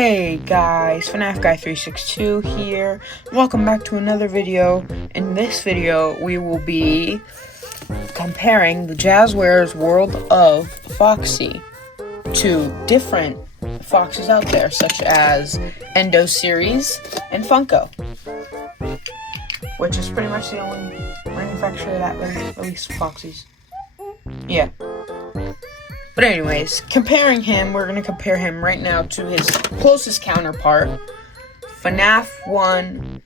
Hey guys, FNAF Guy 362 here. Welcome back to another video. In this video, we will be comparing the Jazwares world of Foxy to different foxes out there, such as Endo series and Funko, which is pretty much the only manufacturer that released foxys. Yeah. But anyways, comparing him, we're going to compare him right now to his closest counterpart, FNAF 1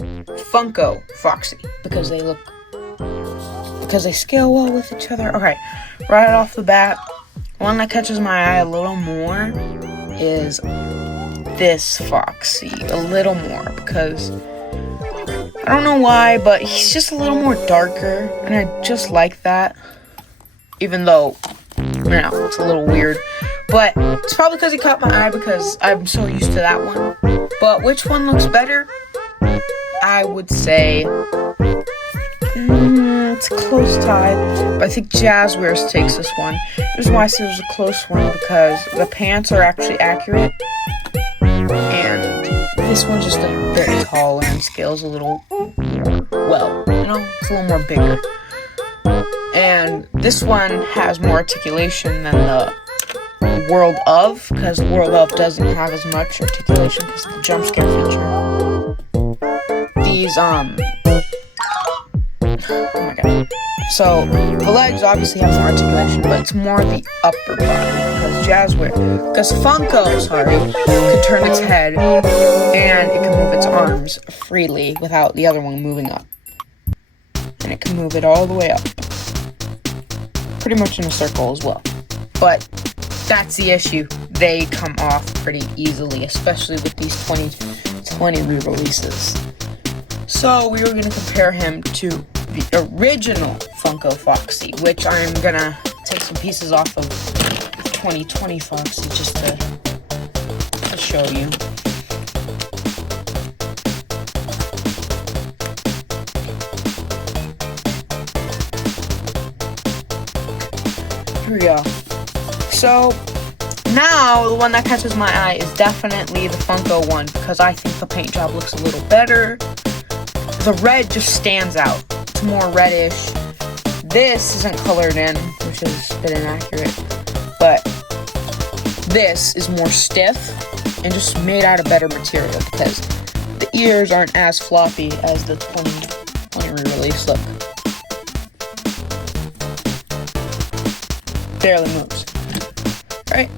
Funko Foxy, because they scale well with each other. Okay, right off the bat, one that catches my eye a little more is this Foxy, a little more, because I don't know why, but he's just a little more darker, and I just like that, even though it's a little weird, but it's probably because he caught my eye because I'm so used to that one. But which one looks better? I would say it's a close tie, but I think Jazwares takes this one. The reason why I said it was a close one because the pants are actually accurate, and this one's just a bit taller and scales a little more, it's a little more bigger. And this one has more articulation than the World of, because the World of doesn't have as much articulation because of the jump scare feature. These, oh my god. So, the legs obviously have more articulation, but it's more the upper body, because Funko, can turn its head, and it can move its arms freely without the other one moving up. And it can move it all the way up. Pretty much in a circle as well. But that's the issue. They come off pretty easily, especially with these 2020 re-releases. So we were going to compare him to the original Funko Foxy, which I'm going to take some pieces off of 2020 Foxy just to show you. Here we go. So now the one that catches my eye is definitely the Funko one because I think the paint job looks a little better. The red just stands out. It's more reddish. This isn't colored in, which is a bit inaccurate, but this is more stiff and just made out of better material because the ears aren't as floppy as the 2020 re-release look. Barely moves. Right?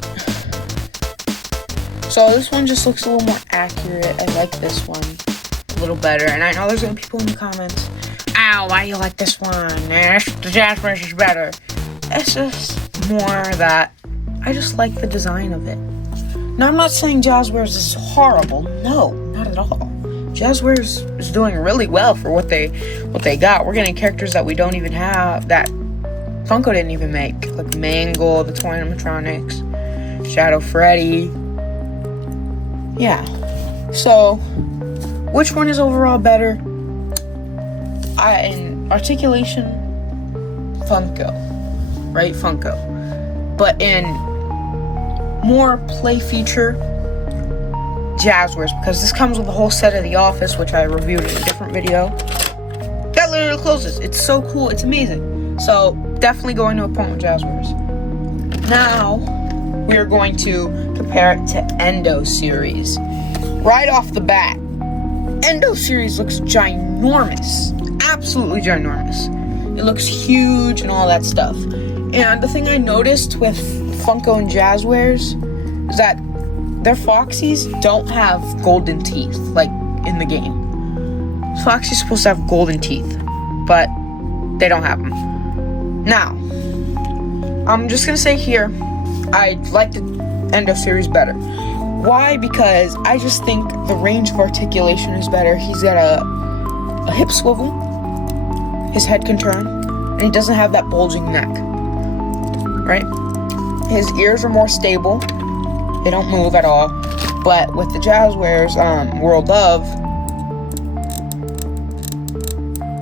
So this one just looks a little more accurate. I like this one a little better. And I know there's gonna be people in the comments, ow, why do you like this one? The Jazwares is better. It's just more that I just like the design of it. Now I'm not saying Jazwares is horrible. No, not at all. Jazwares is doing really well for what they got. We're getting characters that we don't even have, that Funko didn't even make, like Mangle, the toy animatronics, Shadow Freddy. Yeah. So, which one is overall better? In articulation, Funko, right? Funko. But in more play feature, Jazwares, because this comes with a whole set of The Office, which I reviewed in a different video. That literally closes. It's so cool. It's amazing. So, definitely going to a point with Jazwares. Now, we are going to compare it to Endo series. Right off the bat, Endo series looks ginormous. Absolutely ginormous. It looks huge and all that stuff. And the thing I noticed with Funko and Jazwares is that their Foxys don't have golden teeth, like in the game. Foxy's supposed to have golden teeth, but they don't have them. Now, I'm just going to say here, I like the Endo series better. Why? Because I just think the range of articulation is better. He's got a hip swivel, his head can turn, and he doesn't have that bulging neck, right? His ears are more stable. They don't move at all. But with the Jazwares World of,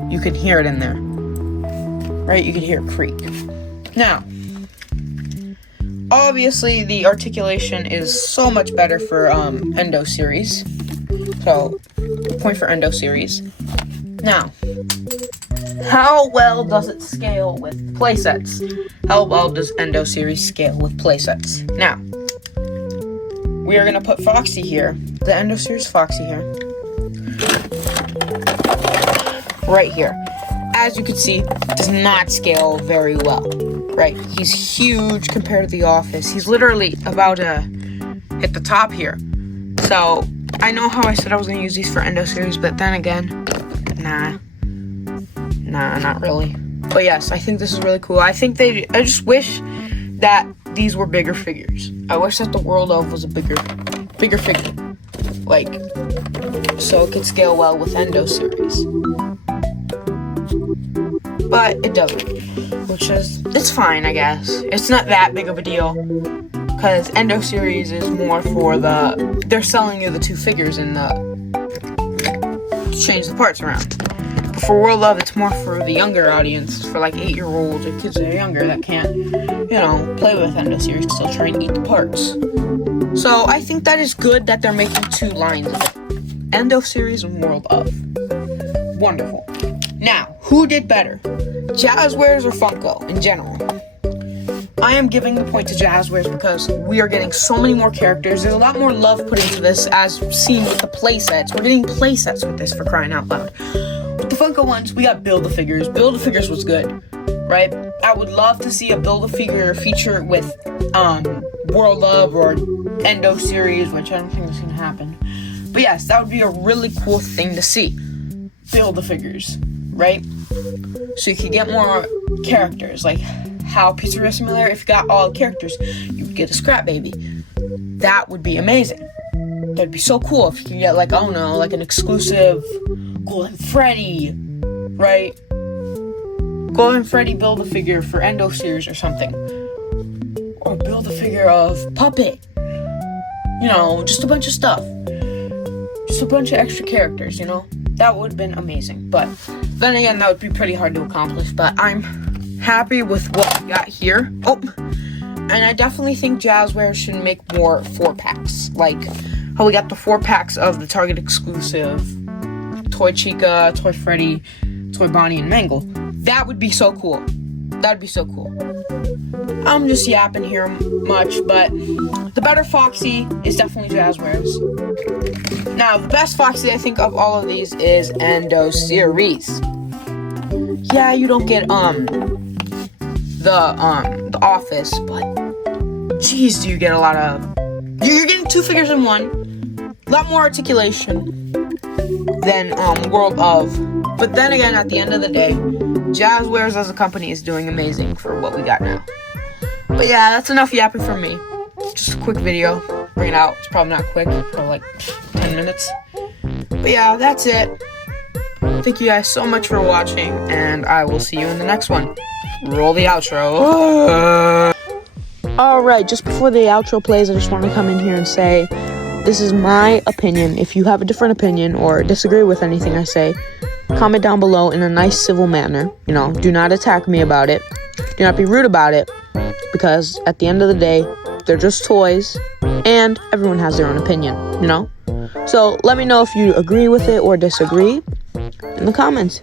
you can hear it in there. Right, you can hear it creak. Now, obviously the articulation is so much better for Endo series. So, point for Endo series. Now, how well does it scale with playsets? How well does Endo series scale with playsets? Now, we are going to put Foxy here, the Endo series Foxy here, right here. As you can see, does not scale very well, right? He's huge compared to the Office. He's literally about to hit the top here. So, I know how I said I was going to use these for Endo series, but then again, nah, not really. But yes, I think this is really cool. I just wish that these were bigger figures. I wish that the World of was a bigger figure. Like, so it could scale well with Endo series. But it doesn't, it's fine, I guess. It's not that big of a deal, because Endo series is more for they're selling you the two figures and to change the parts around. But for World of, it's more for the younger audience, for like 8-year-olds or kids that are younger that can't, play with Endo series, still try and eat the parts. So I think that is good that they're making two lines of it. Endo series and World of. Wonderful. Now, who did better? Jazwares or Funko in general? I am giving the point to Jazwares because we are getting so many more characters. There's a lot more love put into this as seen with the playsets. We're getting playsets with this, for crying out loud. With the Funko ones, we got Build-A-Figures. Build-A-Figures was good, right? I would love to see a Build-A-Figure feature with World of or Endo series, which I don't think is going to happen. But yes, that would be a really cool thing to see. Build-A-Figures, right? So you could get more characters, like how Pizzeria Simulator, if you got all the characters, you would get a Scrap Baby. That would be amazing. That'd be so cool if you could get, like, I don't know, like an exclusive Golden Freddy, right? Golden Freddy Build-A-Figure for Endo series or something. Or Build-A-Figure of Puppet. Just a bunch of stuff. Just a bunch of extra characters, That would have been amazing. But then again, that would be pretty hard to accomplish. But I'm happy with what we got here. Oh, and I definitely think Jazwares should make more 4-packs. Like how we got the 4-packs of the Target exclusive Toy Chica, Toy Freddy, Toy Bonnie, and Mangle. That would be so cool. That'd be so cool. I'm just yapping here much, but the better Foxy is definitely Jazwares. Now, the best Foxy, I think, of all of these is Endo series. Yeah, you don't get, the Office, but, geez, do you get a lot of, you're getting 2 figures in one, a lot more articulation than, World of, but then again, at the end of the day, Jazwares as a company is doing amazing for what we got now. But yeah, that's enough yapping from me. Just a quick video, bring it out. It's probably not quick, probably like 10 minutes. But yeah, that's it. Thank you guys so much for watching, and I will see you in the next one. Roll the outro. Alright, just before the outro plays, I just want to come in here and say, this is my opinion. If you have a different opinion or disagree with anything I say, comment down below in a nice, civil manner. Do not attack me about it. Do not be rude about it, because at the end of the day, they're just toys, and everyone has their own opinion, So let me know if you agree with it or disagree in the comments.